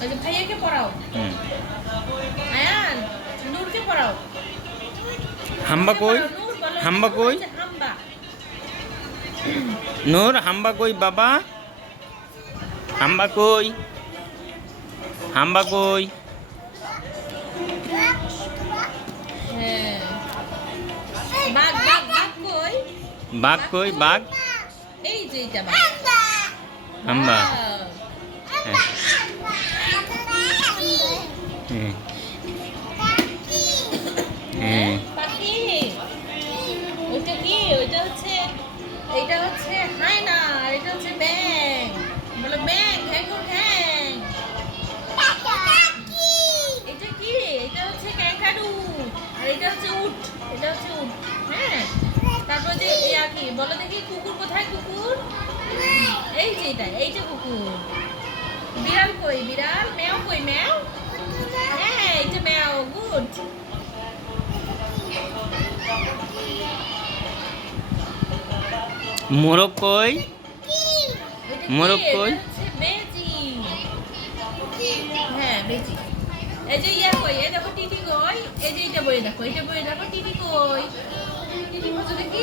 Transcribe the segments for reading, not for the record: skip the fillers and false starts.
ওই যে ভাইয়াকে পড়াও। হুম। আয়ান, নূরকে পড়াও। হাম্বা কই? নূর বলো, হাম্বা নূর কই? হচ্ছে হাম্বা। নূর হাম্বা কই বাবা? হাম্বা কই? হাম্বা কই? হ্যাঁ, বাঘ বাঘ বাঘ কই? বাঘ কই? বাঘ? এই যে এইটা বাঘ। হাম্বা। Wow! হ্যাঁ। হ্যাঁ। হ্যাঁ। পাখি। ওইটা কি? ওইটা হচ্ছে, এইটা হচ্ছে হায়না, আর এটা হচ্ছে ব্যাং। বলো ব্যাং, হ্যাং হ্যাং। এটা কি? এটা হচ্ছে ক্যাঙ্গারু, আর এটা হচ্ছে উট। এটা হচ্ছে উট। হ্যাঁ, তারপর যে ইয়া কি বলো দেখি, কুকুর কোথায়? কুকুর এই যে এটা, এইটা কুকুর। বিড়াল কই? বিড়াল। ম্যাও কই? ম্যাও। হ্যাঁ, এইটা ম্যাও। গুড। মোরগ কই? এটা কি? মোরগ এটা কই? হচ্ছে বেজি। হ্যাঁ, বেজি। এই যে ইয়া কই? এই দেখো টিটি কই? এই যে এটা বই দেখো, এটা বই দেখো, টিটি কই? টিটি খোঁজো দেখি।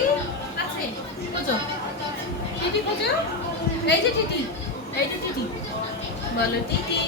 আছে, খোঁজো। টিটি খোঁজো। এই যে টিটি, এই যে টিটি। বলো টিটি।